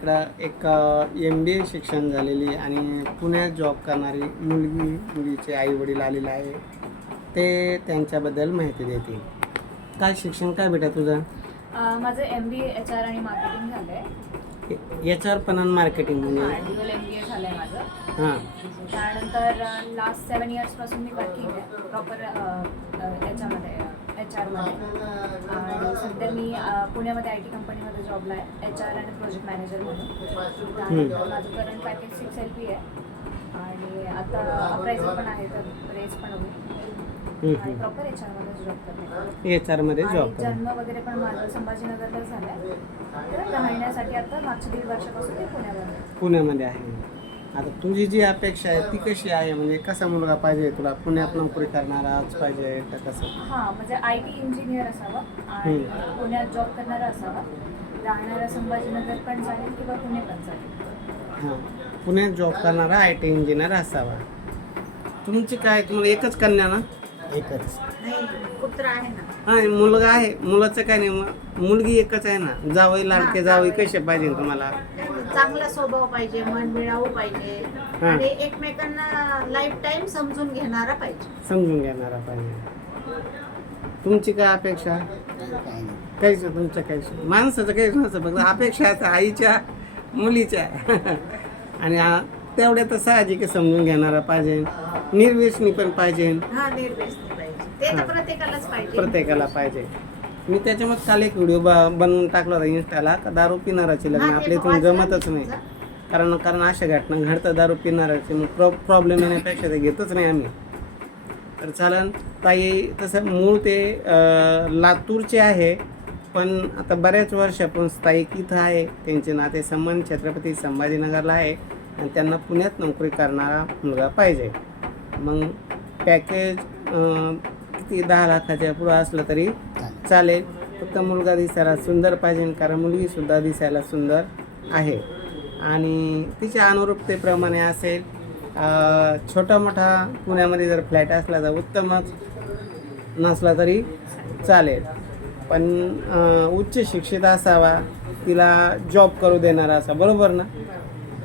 इकडं एक M B ए शिक्षण झालेली आणि पुण्यात जॉब करणारी मुलगी मुलीचे आई वडील आलेले आहे ते त्यांच्याबद्दल माहिती देतील. काय शिक्षण काय बेटा तुझं? माझं एम बी एच आर आणि मार्केटिंग झालं आहे याच्यावर पणन मार्केटिंग म्हणजे? एम बी ए झालं आहे माझं. हां. त्यानंतर लास्ट सेवन इयर्सपासून मी वर्किंग आहे. प्रॉपर एच आरमध्ये आणि सध्या मी पुण्यामध्ये आय टी कंपनीमध्ये जॉबला आहे एच आर आणि प्रोजेक्ट मॅनेजर म्हणून. त्यानंतर माझं current package six L P आहे. आणि आता अप्रायझल पण आहे तर रेस पण होईल. आणि प्रॉपर एच आरमध्ये जॉब करते. एच आरमध्ये जॉब जन्म वगैरे पण माझं संभाजीनगरला झालाय. तर राहण्यासाठी आता मागच्या दीड वर्षापासून ते पुण्यामध्ये आहे. पुण्यामध्ये आहे. आता तुझी जी अपेक्षा आहे ती कशी आहे? म्हणजे कसा मुलगा पाहिजे? तुला पुण्यात नोकरी करणाराच पाहिजे का कसं? हां म्हणजे आय टी इंजिनियर असावा आणि पुण्यात जॉब करणारा असावा. राहणारा संभाजीनगर पण चालेल किंवा पुणे पण चालेल. हां. पुण्यात जॉब करणारा आय टी इंजिनियर असावा. तुमची काय? तुम्हाला एकच कन्या ना? एकच. नाही कुत्र आहे ना. हा मुलगा आहे. मुलाचं काय नाही मु- मुलगी एकच आहे ना? जावई लाडके जावई. कसे पाहिजे तुम्हाला? चांगला स्वभाव पाहिजे मन मिळावू पाहिजे. हा. आणि एकमेकांना लाईफ टाईम समजून घेणारा पाहिजे. समजून घेणारा पाहिजे. तुमची काय अपेक्षा? काहीच नाही तुमचं काहीच नाही. माणसाचं काहीच नसतं फक्त अपेक्षा आहेत आईच्या मुलीच्या. आणि आ- तेवढ्या तर साहजिक आहे, समजून घेणारा पाहिजे. निर्व्यसनी पण पाहिजे. हा पाहिजे. ते हा. तर प्रत्येकालाच पाहिजे. प्रत्येकाला पाहिजे. मी त्याच्यामध्ये काल एक व्हिडिओ बनवून टाकला होता इन्स्टाला का दारू पिणाराची लग्न आपल्या इथून जमतच नाही. कारण कारण अशा घटना घडतं दारू पिणाराची मग प्रॉ प्रॉब्लेम येण्यापेक्षा ते घेतच नाही आम्ही. तर चालन ताई तसं मूळ ते लातूरचे आहे. पण आता बऱ्याच वर्षापासून स्थायिक इथं आहे. त्यांचे नाते संबंध छत्रपती संभाजीनगरला आहे. आणि त्यांना पुण्यात नोकरी करणारा मुलगा पाहिजे. मग पॅकेज किती? दहा लाखाच्या पुढं असलं तरी चालेल. फक्त मुलगा दिसायला सुंदर पाहिजे कारण मुलगीसुद्धा दिसायला सुंदर आहे. आणि तिच्या अनुरूपतेप्रमाणे असेल छोटा मोठा पुण्यामध्ये जर फ्लॅट असला तर उत्तमच नसला तरी चालेल. पण उच्च शिक्षित असावा तिला जॉब करू देणारा असा बरोबर ना?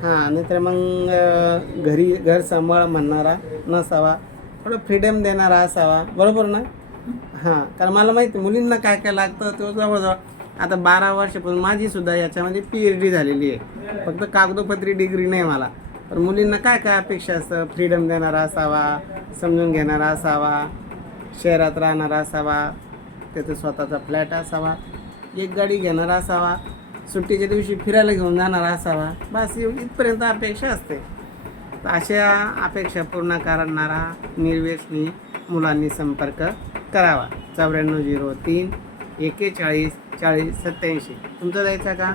हां नाहीतर मग घरी घर सांभाळ म्हणणारा नसावा थोडं फ्रीडम देणारा असावा बरोबर ना? हां कारण मला माहिती मुलींना काय काय लागतं तो जवळजवळ आता बारा वर्षापासून माझी सुद्धा याच्यामध्ये पी एच डी झालेली आहे. फक्त कागदोपत्री डिग्री नाही मला. पण मुलींना काय काय अपेक्षा असतं? फ्रीडम देणारा असावा समजून घेणारा असावा शहरात राहणारा असावा त्याचा स्वतःचा फ्लॅट असावा एक गाडी घेणारा असावा सुट्टीच्या दिवशी फिरायला घेऊन जाणारा असावा बस एवढी इथपर्यंत अपेक्षा असते. तर अशा अपेक्षा पूर्ण करणारा निर्वेशनी मुलांनी संपर्क करावा. चौऱ्याण्णव झिरो तीन एकेचाळीस चाळीस सत्याऐंशी तुमचं द्यायचा का?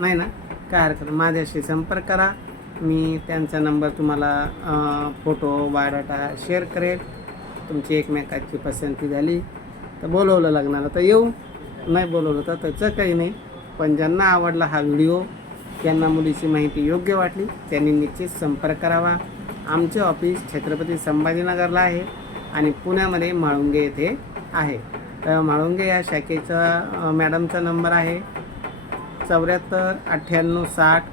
नाही ना? काय हरकत माझ्याशी संपर्क करा. मी त्यांचा नंबर तुम्हाला फोटो बायोडाटा शेअर करेल. तुमची एकमेकाची पसंती झाली तर बोलवलं लग्नाला तर येऊ. नाही बोलवलं तर त्याचं काही नाही. पण ज्यांना आवडला हा व्हिडिओ त्यांना मुलीची माहिती योग्य वाटली त्यांनी निश्चित संपर्क करावा. आमचे ऑफिस छत्रपती संभाजीनगरला आहे. आणि पुण्यामध्ये म्हाळुंगे येथे आहे. तर म्हाळुंगे या शाखेचा मॅडमचा नंबर आहे चौऱ्याहत्तर अठ्ठ्याण्णव साठ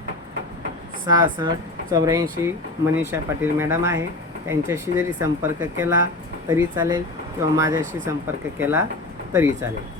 सहासष्ट चौऱ्याऐंशी. मनीषा पाटील मॅडम आहे. त्यांच्याशी जरी संपर्क केला तरी चालेल किंवा माझ्याशी संपर्क केला तरी चालेल.